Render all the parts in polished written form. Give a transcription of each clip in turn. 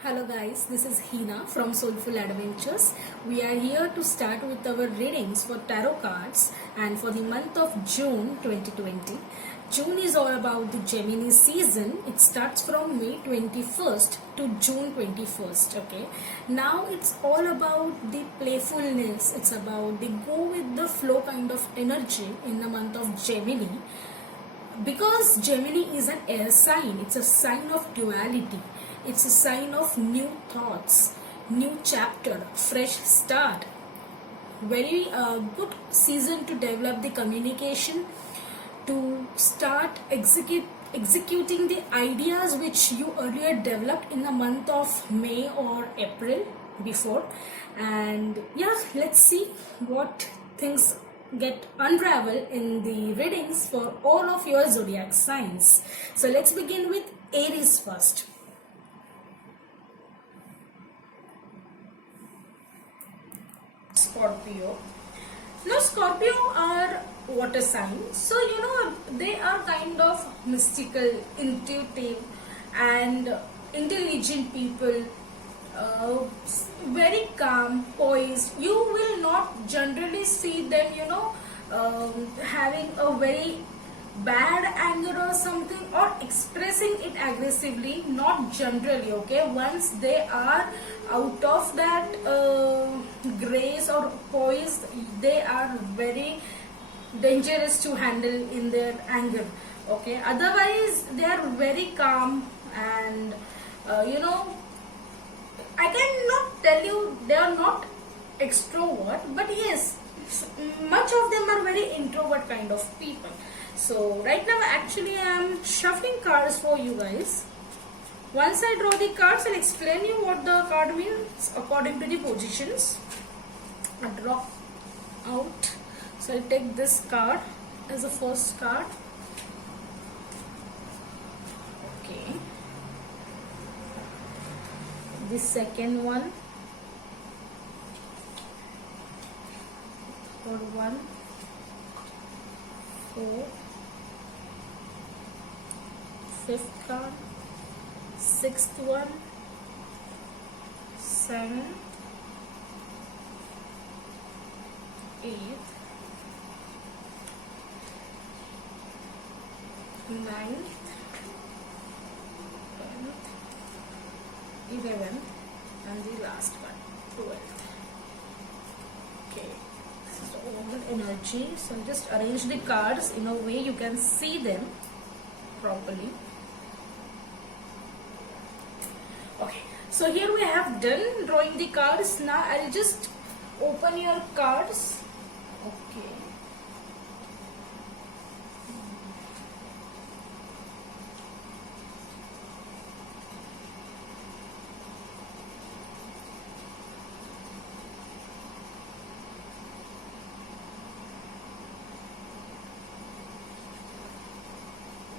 Hello guys, this is Hina from Soulful Adventures. We are here to start with our readings for tarot cards and for the month of June 2020. June is all about the Gemini season. It starts from May 21st to June 21st. Okay. Now it's all about the playfulness. It's about the go with the flow kind of energy in the month of Gemini. Because Gemini is an air sign, it's a sign of duality, it's a sign of new thoughts, new chapter, fresh start. Very good season to develop the communication, to start executing the ideas which you earlier developed in the month of May or April before. And yeah, let's see what things get unravel in the readings for all of your zodiac signs. So let's begin with Aries first. Scorpio. Now Scorpio are water signs, so they are kind of mystical, intuitive and intelligent people, very calm, poised. You will not generally see them having a very bad anger or something, or expressing it aggressively, not generally. Okay, once they are out of that grace or poise, they are very dangerous to handle in their anger. Okay, otherwise they are very calm and I cannot tell you they are not extrovert, but yes, much of them are very introvert kind of people. So right now actually I am shuffling cards for you guys. Once I draw the cards, I'll explain you what the card means according to the positions. I draw out. So I'll take this card as the first card. Okay. The second one. Third one. Fourth. Fifth card. Sixth one. Seventh. Eighth. Ninth. 10th, 11th, and the last one, 12th. Okay, this is all the energy. So just arrange the cards in a way you can see them properly. Okay, so here we have done drawing the cards. Now I'll just open your cards. Okay.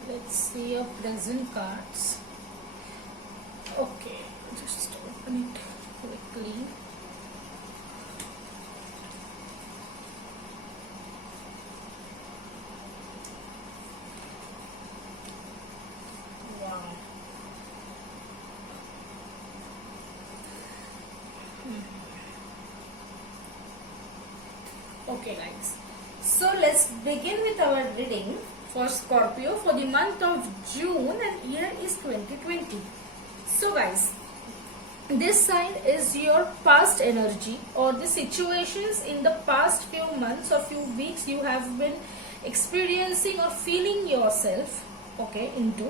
Let's see your present cards. Okay, just open it quickly. Wow. Okay guys, so let's begin with our reading for Scorpio for the month of June, and year is 2020. So guys, this sign is your past energy or the situations in the past few months or few weeks you have been experiencing or feeling yourself into.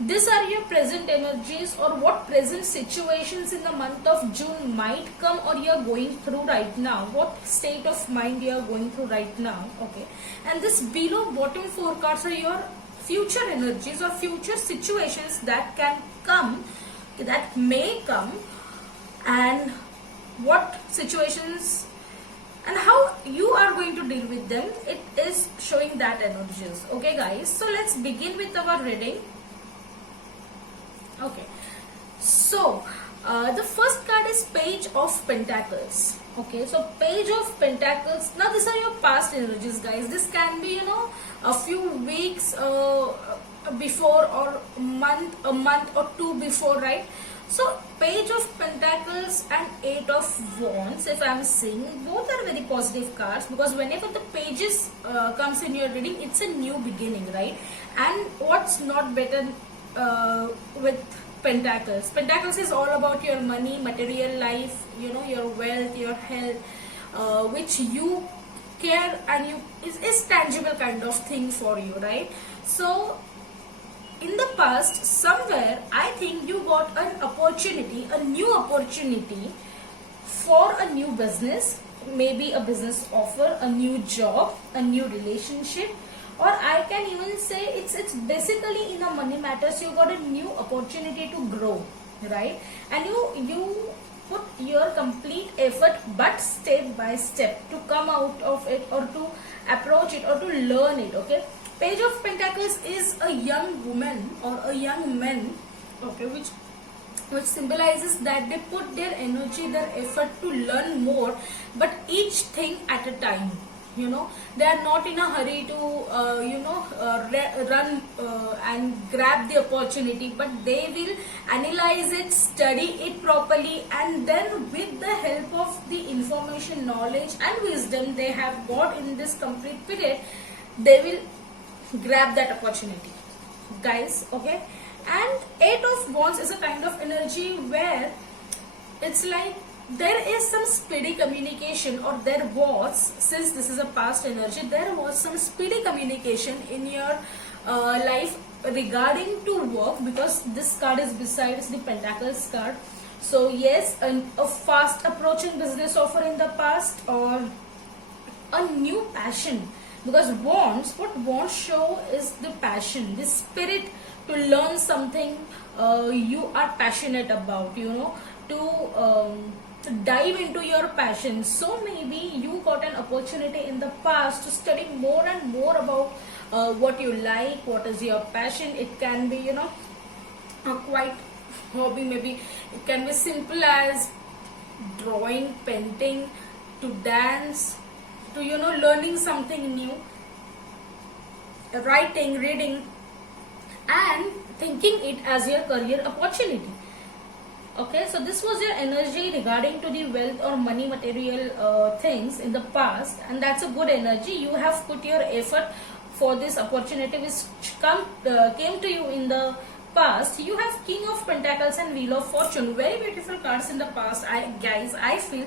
These are your present energies, or what present situations in the month of June might come or you are going through right now, what state of mind you are going through right now. Okay, and this below bottom four cards are your future energies or future situations that can come, that may come, and what situations and how you are going to deal with them. It is showing that energies. Okay guys, so let's begin with our reading. Okay, so the first card is Page of Pentacles. Okay, so Page of Pentacles. Now these are your past energies, guys. This can be a few weeks before, or a month or two before, right? So Page of Pentacles and Eight of Wands, if I'm seeing, both are very positive cards, because whenever the pages comes in your reading, it's a new beginning, right? And what's not better with Pentacles? Pentacles is all about your money, material life, your wealth, your health, which you care, and you is tangible kind of thing for you, right? So in the past, somewhere, I think you got an opportunity, a new opportunity for a new business, maybe a business offer, a new job, a new relationship, or I can even say it's basically in a money matters. You got a new opportunity to grow, right? And you put your complete effort, but step by step, to come out of it, or to approach it, or to learn it. Okay, Page of Pentacles is a young woman or a young man, okay, which symbolizes that they put their energy, their effort to learn more, but each thing at a time. They are not in a hurry to run and grab the opportunity, but they will analyze it, study it properly, and then with the help of the information, knowledge and wisdom they have got in this complete period, they will grab that opportunity, guys. Okay, and Eight of Wands is a kind of energy where it's like there is some speedy communication, or there was, since this is a past energy, there was some speedy communication in your life regarding to work, because this card is besides the Pentacles card. So yes, a fast approaching business offer in the past, or a new passion, because what wands show is the passion, the spirit to learn something you are passionate about, to dive into your passion. So maybe you got an opportunity in the past to study more and more about what you like, what is your passion. It can be a quite hobby, maybe it can be simple as drawing, painting, to dance, to learning something new, writing, reading, and thinking it as your career opportunity. Okay, so this was your energy regarding to the wealth or money, material things in the past, and that's a good energy. You have put your effort for this opportunity which came to you in the past. You have King of Pentacles and Wheel of Fortune, very beautiful cards in the past. I feel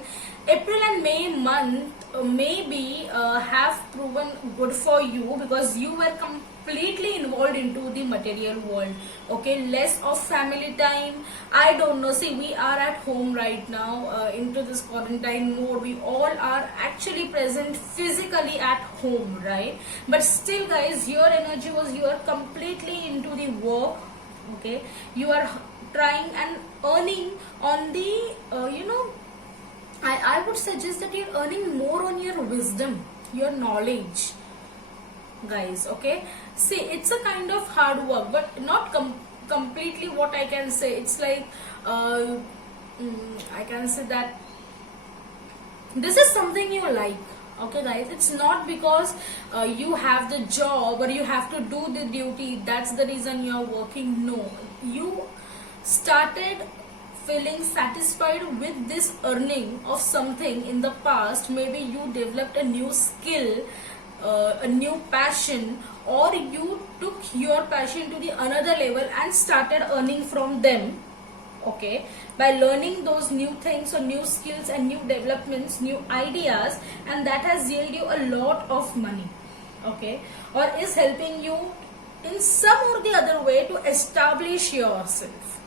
April and May month maybe have proven good for you, because you were completely involved into the material world. Okay, less of family time. I don't know, see, we are at home right now into this quarantine mode. We all are actually present physically at home, right? But still, guys, your energy was, you are completely into the work. Okay, you are trying and earning on the I would suggest that you're earning more on your wisdom, your knowledge, guys. Okay, see, it's a kind of hard work, but not completely what I can say. It's like I can say that this is something you like. Okay, guys, it's not because you have the job or you have to do the duty, that's the reason you're working. No, you started feeling satisfied with this earning of something in the past. Maybe you developed a new skill, a new passion, or you took your passion to the another level and started earning from them. Okay, by learning those new things or new skills and new developments, new ideas, and that has yielded you a lot of money. Okay, or is helping you in some or the other way to establish yourself.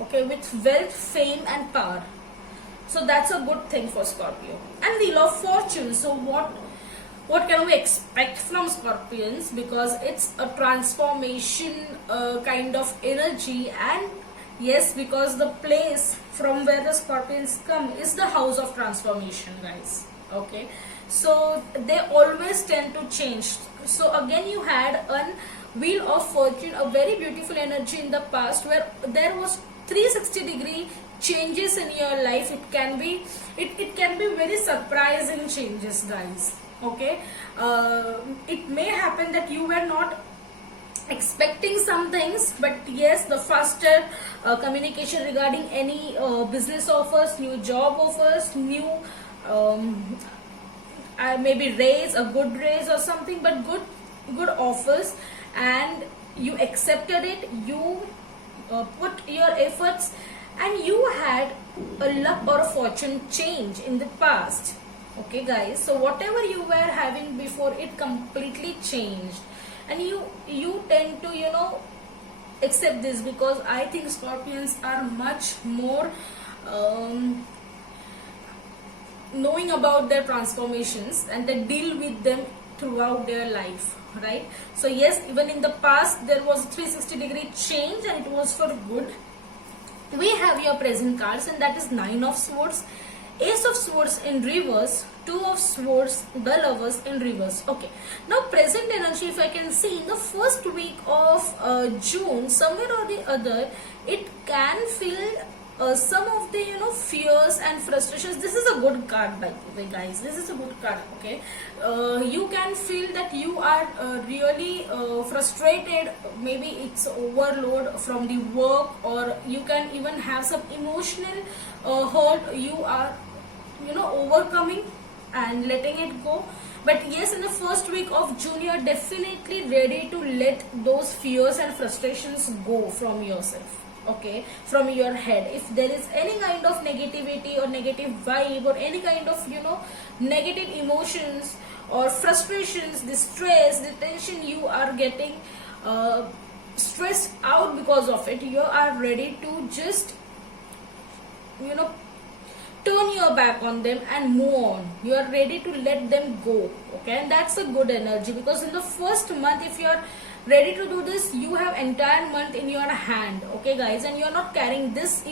Okay, with wealth, fame and power. So that's a good thing for Scorpio. And Wheel of Fortune. So what can we expect from Scorpions? Because it's a transformation kind of energy, and yes, because the place from where the Scorpions come is the house of transformation, guys. Okay, so they always tend to change. So again, you had a Wheel of Fortune, a very beautiful energy in the past, where there was 360-degree changes in your life. It can be very surprising changes, guys. Okay, it may happen that you were not expecting some things, but yes, the faster communication regarding any business offers, new job offers, new um, maybe raise, a good raise or something, but good offers, and you accepted it, you put your efforts, and you had a luck or a fortune change in the past. Okay guys, so whatever you were having before, it completely changed, and you tend to accept this, because I think Scorpions are much more knowing about their transformations, and they deal with them throughout their life, right? So yes, even in the past there was a 360-degree change, and it was for good. We have your present cards, and that is Nine of Swords, Ace of Swords in reverse, Two of Swords, the Lovers in reverse. Okay, now present energy, if I can see, in the first week of June, somewhere or the other, it can feel some of the fears and frustrations. This is a good card, by the way guys, this is a good card. Okay, you can feel that you are really frustrated, maybe it's overload from the work, or you can even have some emotional hurt you are overcoming and letting it go. But yes, in the first week of June, you are definitely ready to let those fears and frustrations go from yourself, okay, from your head. If there is any kind of negativity or negative vibe, or any kind of negative emotions or frustrations, the stress, the tension you are getting stressed out because of it, you are ready to just turn your back on them and move on. You are ready to let them go, okay, and that's a good energy, because in the first month, if you are ready to do this, you have entire month in your hand, okay guys, and you are not carrying this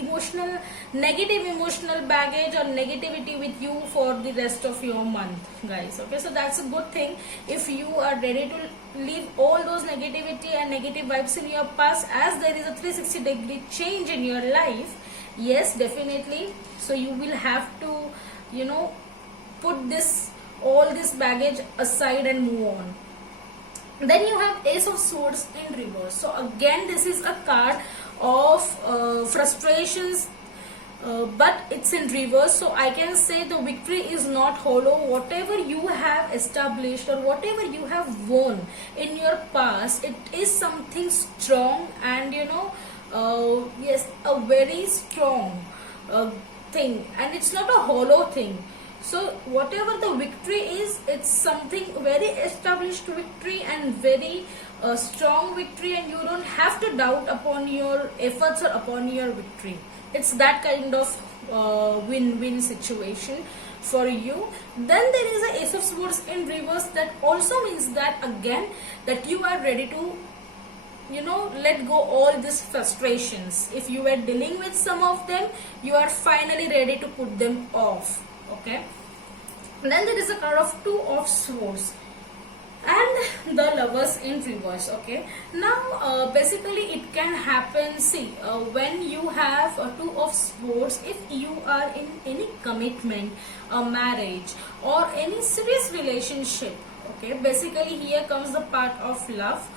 negative emotional baggage or negativity with you for the rest of your month, guys. Okay, so that's a good thing. If you are ready to leave all those negativity and negative vibes in your past, as there is a 360-degree change in your life, yes, definitely. So you will have to put all this baggage aside and move on. Then you have Ace of Swords in reverse. So again, this is a card of frustrations, but it's in reverse. So I can say the victory is not hollow. Whatever you have established or whatever you have won in your past, it is something strong, and yes, a very strong thing, and it's not a hollow thing. So whatever the victory is, it's something very established victory and very strong victory, and you don't have to doubt upon your efforts or upon your victory. It's that kind of win-win situation for you. Then there is a Ace of Swords in reverse. That also means that again, that you are ready to let go all these frustrations. If you were dealing with some of them, you are finally ready to put them off, okay. Then there is a card of Two of Swords and the Lovers in reverse. Okay, now basically it can happen, see, when you have a Two of Swords, if you are in any commitment, a marriage or any serious relationship, okay, basically here comes the part of love.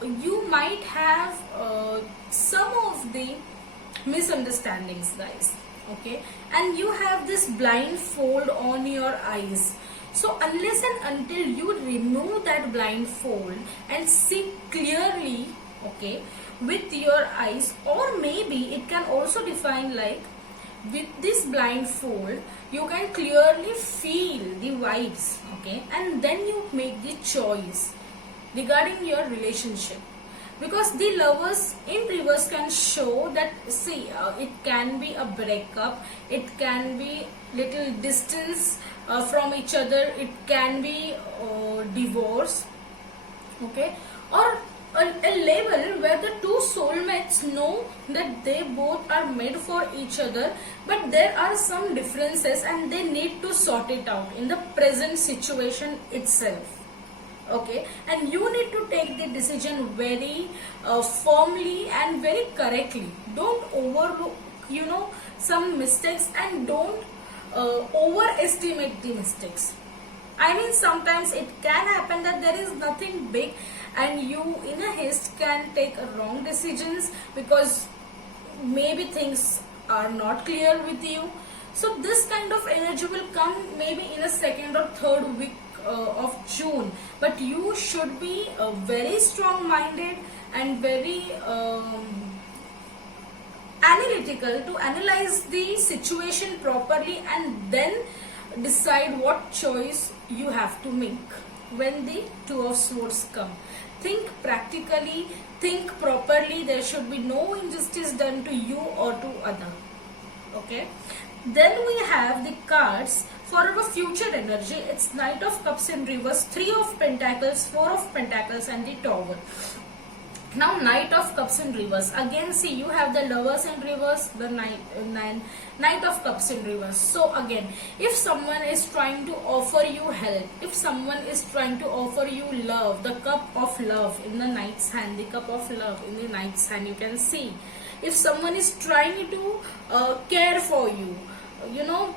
You might have some of the misunderstandings, guys, okay, and you have this blindfold on your eyes. So unless and until you remove that blindfold and see clearly, okay, with your eyes, or maybe it can also define like, with this blindfold you can clearly feel the vibes, okay, and then you make the choice regarding your relationship. Because the Lovers in reverse can show that, see, it can be a breakup, it can be little distance from each other, it can be divorce, okay, or a level where the two soulmates know that they both are made for each other, but there are some differences and they need to sort it out in the present situation itself. Okay, and you need to take the decision very firmly and very correctly. Don't overlook some mistakes, and don't overestimate the mistakes. I mean, sometimes it can happen that there is nothing big, and you in a haste can take wrong decisions because maybe things are not clear with you. So this kind of energy will come maybe in a second or third week of June, but you should be very strong minded and very analytical to analyze the situation properly and then decide what choice you have to make when the Two of Swords come. Think practically, think properly. There should be no injustice done to you or to other. Okay, then we have the cards for our future energy. It's Knight of Cups in reverse, Three of Pentacles, Four of Pentacles, and the Tower. Now Knight of Cups in reverse. Again, see, you have the Lovers in reverse, the Knight of Cups in reverse. So again, if someone is trying to offer you help, if someone is trying to offer you love, the Cup of Love in the Knight's hand, the Cup of Love in the Knight's hand, you can see. If someone is trying to care for you, you know,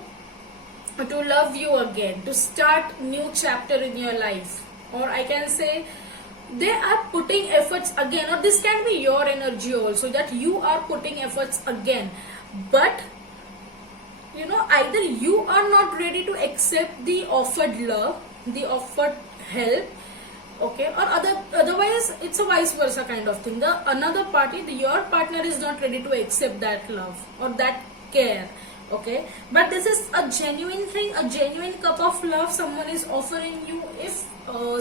to love you again, to start new chapter in your life, or I can say they are putting efforts again, or this can be your energy also, that you are putting efforts again, but you know, either you are not ready to accept the offered love, the offered help, okay, or otherwise it's a vice versa kind of thing. The another party, your partner is not ready to accept that love or that care. Okay, but this is a genuine thing, a genuine cup of love someone is offering you. If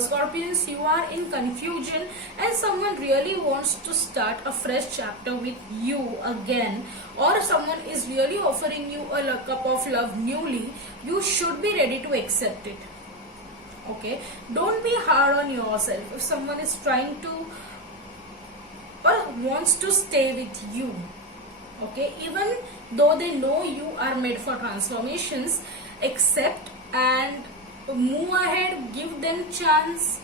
Scorpions, you are in confusion and someone really wants to start a fresh chapter with you again, or someone is really offering you a cup of love newly, you should be ready to accept it. Okay, don't be hard on yourself. If someone is trying to or wants to stay with you, okay, even though they know you are made for transformations, accept and move ahead, give them chance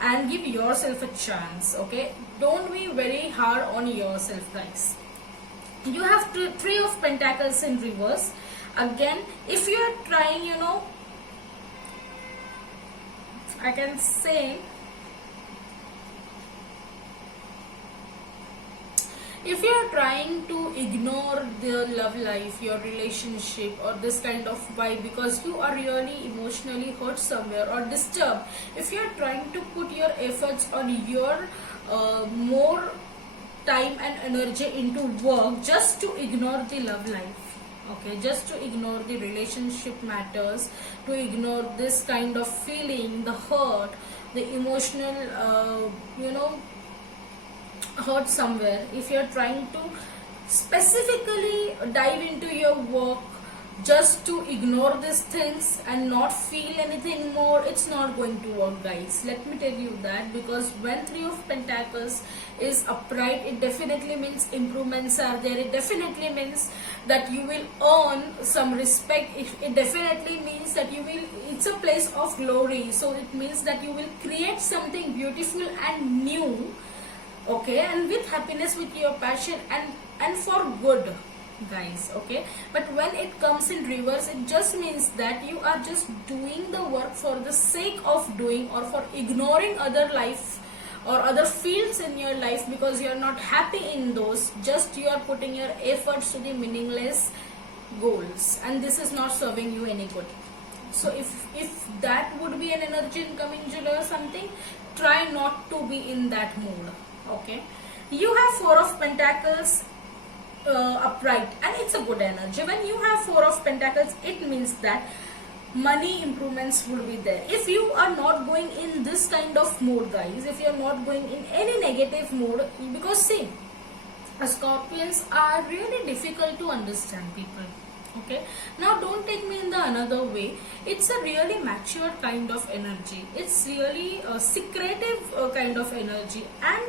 and give yourself a chance. Okay, don't be very hard on yourself, guys. You have Three of Pentacles in reverse. Again, if you are trying, you know, I can say, if you are trying to ignore the love life, your relationship, or this kind of vibe because you are really emotionally hurt somewhere or disturbed, if you are trying to put your efforts on your more time and energy into work just to ignore the love life, okay, just to ignore the relationship matters, to ignore this kind of feeling, the hurt, the emotional you know, hurt somewhere, if you're trying to specifically dive into your work just to ignore these things and not feel anything more, it's not going to work, guys. Let me tell you that, because when Three of Pentacles is upright, it definitely means improvements are there. It definitely means that you will earn some respect. It definitely means that you will, it's a place of glory, so it means that you will create something beautiful and new, okay, and with happiness, with your passion and for good, guys. Okay, but when it comes in reverse, it just means that you are just doing the work for the sake of doing, or for ignoring other life or other fields in your life because you are not happy in those. Just you are putting your efforts to the meaningless goals, and this is not serving you any good. So if that would be an energy in coming July or something, try not to be in that mood. Okay, you have Four of Pentacles upright, and it's a good energy. When you have Four of Pentacles, it means that money improvements will be there. If you are not going in this kind of mood, guys, if you are not going in any negative mood, because see, Scorpions are really difficult to understand, people. Okay, now don't take me in the another way. It's a really mature kind of energy. It's really a secretive kind of energy, and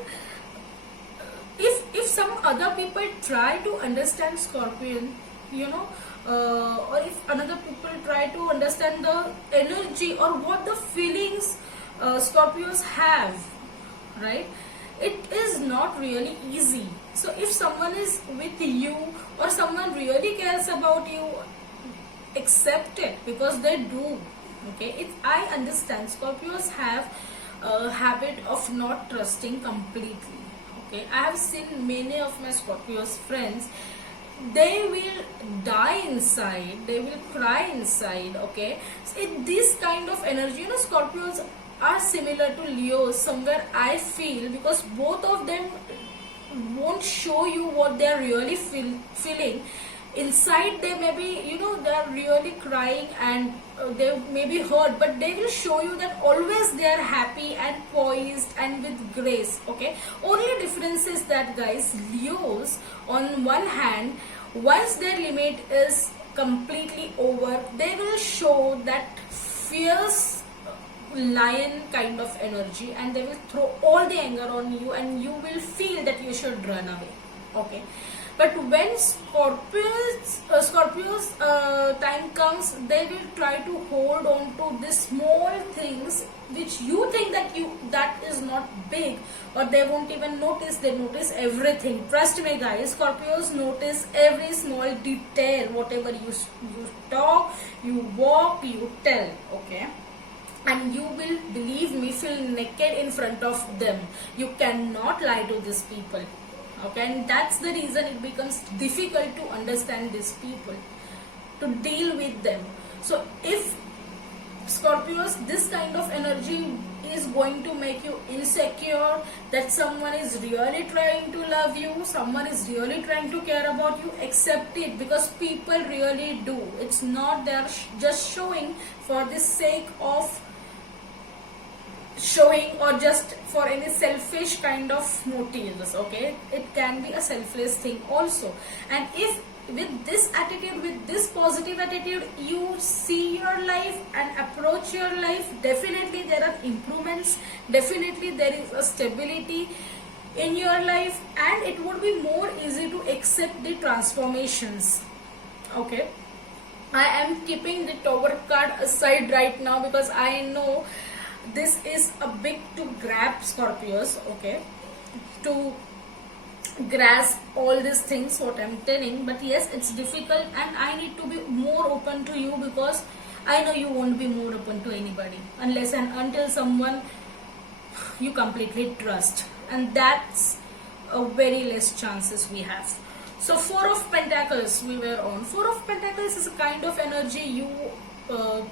if some other people try to understand Scorpion, you know, or if another people try to understand the energy or what the feelings Scorpios have, right, it is not really easy. So if someone is with you or someone really cares about you, accept it, because they do. Okay, I understand Scorpios have habit of not trusting completely. Okay, I have seen many of my Scorpios friends, they will die inside, they will cry inside. Okay, so this kind of energy, Scorpios are similar to Leos somewhere, I feel, because both of them won't show you what they are really feeling inside. They may be, they are really crying, and they may be hurt, but they will show you that always they are happy and poised and with grace. Okay, only difference is that, guys, Leos, on one hand, once their limit is completely over, they will show that fierce lion kind of energy, and they will throw all the anger on you, and you will feel that you should run away. Okay, but when Scorpios time comes, they will try to hold on to these small things which you think that is not big, or they won't even notice. They notice everything. Trust me, guys, Scorpios notice every small detail, whatever you talk, you walk, you tell. Okay, and you will, believe me, feel naked in front of them. You cannot lie to these people. Okay, and that's the reason it becomes difficult to understand these people, to deal with them. So if Scorpios, this kind of energy is going to make you insecure, that someone is really trying to love you, someone is really trying to care about you, accept it, because people really do. It's not they're just showing for the sake of showing, or just for any selfish kind of motives. Okay, it can be a selfless thing also. And if with this attitude, with this positive attitude, you see your life and approach your life, definitely there are improvements, definitely there is a stability in your life, and it would be more easy to accept the transformations. Okay, I am keeping the Tower card aside right now, because I know this is a big to grab, Scorpios. Okay, to grasp all these things what I'm telling, but yes, it's difficult, and I need to be more open to you, because I know you won't be more open to anybody unless and until someone you completely trust, and that's a very less chances we have. So Four of Pentacles we were on. Four of Pentacles is a kind of energy you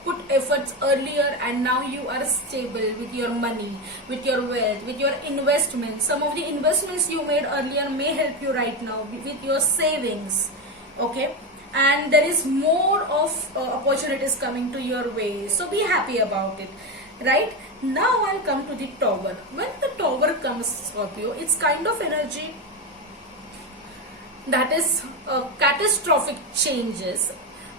put efforts earlier, and now you are stable with your money, with your wealth, with your investments. Some of the investments you made earlier may help you right now with your savings. Okay, and there is more of opportunities coming to your way, so be happy about it. Right now I'll come to the Tower. When the Tower comes, Scorpio, it's kind of energy that is catastrophic changes,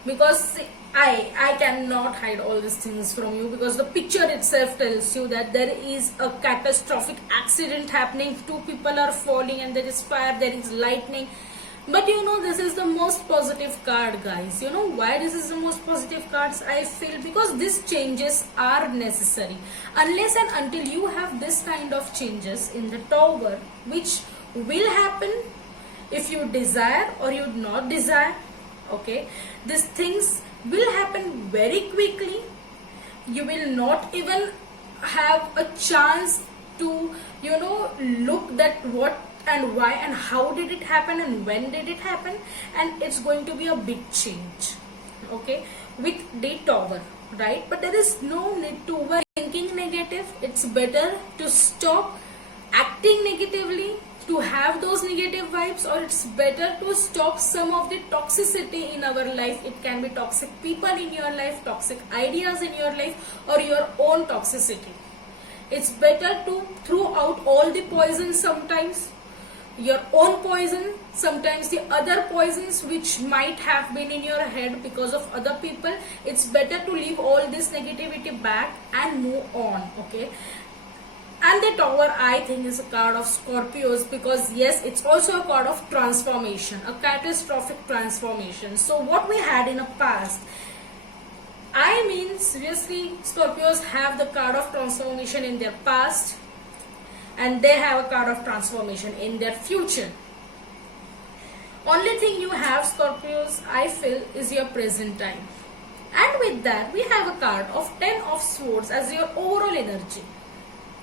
because I cannot hide all these things from you, because the picture itself tells you that there is a catastrophic accident happening. Two people are falling, and there is fire, there is lightning. But this is the most positive card, guys. You know why this is the most positive cards, I feel? Because these changes are necessary. Unless and until you have this kind of changes in the Tower, which will happen if you desire or you do not desire. Okay, these things will happen very quickly. You will not even have a chance to look that what and why and how did it happen and when did it happen, and it's going to be a big change. Okay, with the Tower, right? But there is no need to be thinking negative. It's better to stop acting negatively, to have those negative vibes, or it's better to stop some of the toxicity in our life. It can be toxic people in your life, toxic ideas in your life, or your own toxicity. It's better to throw out all the poison sometimes, your own poison, sometimes the other poisons which might have been in your head because of other people. It's better to leave all this negativity back and move on. Okay, and the Tower, I think, is a card of Scorpios, because yes, it's also a card of transformation, a catastrophic transformation. So what we had in the past, I mean, seriously, Scorpios have the card of transformation in their past, and they have a card of transformation in their future. Only thing you have, Scorpios, I feel, is your present time. And with that, we have a card of 10 of Swords as your overall energy.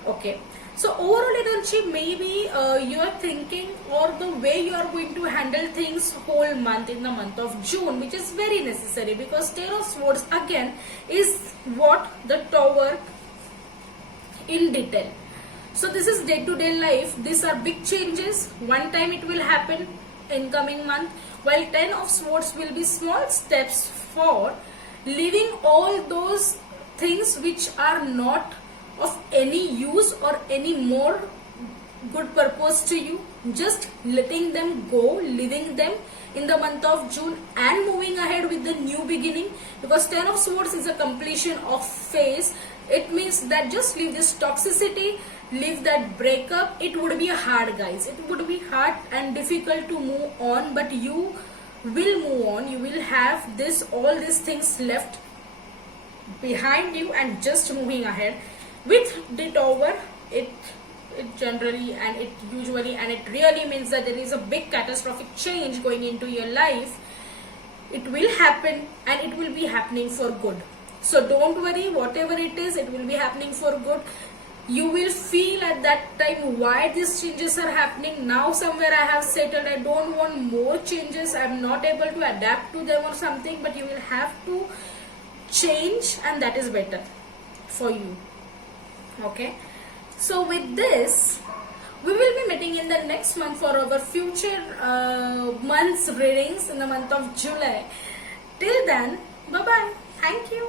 Okay, so overall energy, maybe you are thinking or the way you are going to handle things whole month in the month of June, which is very necessary, because Ten of Swords again is what the Tower in detail. So this is day to day life. These are big changes. One time it will happen in coming month, while Ten of Swords will be small steps for leaving all those things which are not of any use or any more good purpose to you. Just letting them go, leaving them in the month of June and moving ahead with the new beginning, because Ten of Swords is a completion of phase. It means that just leave this toxicity, leave that breakup. It would be hard, guys. It would be hard and difficult to move on, but you will move on. You will have all these things left behind you and just moving ahead. With the Tower, it generally and it usually and it really means that there is a big catastrophic change going into your life. It will happen, and it will be happening for good. So don't worry, whatever it is, it will be happening for good. You will feel at that time why these changes are happening. Now somewhere I have settled, I don't want more changes, I am not able to adapt to them or something, but you will have to change, and that is better for you. Okay, so with this, we will be meeting in the next month for our future month's readings in the month of July. Till then, bye bye. Thank you.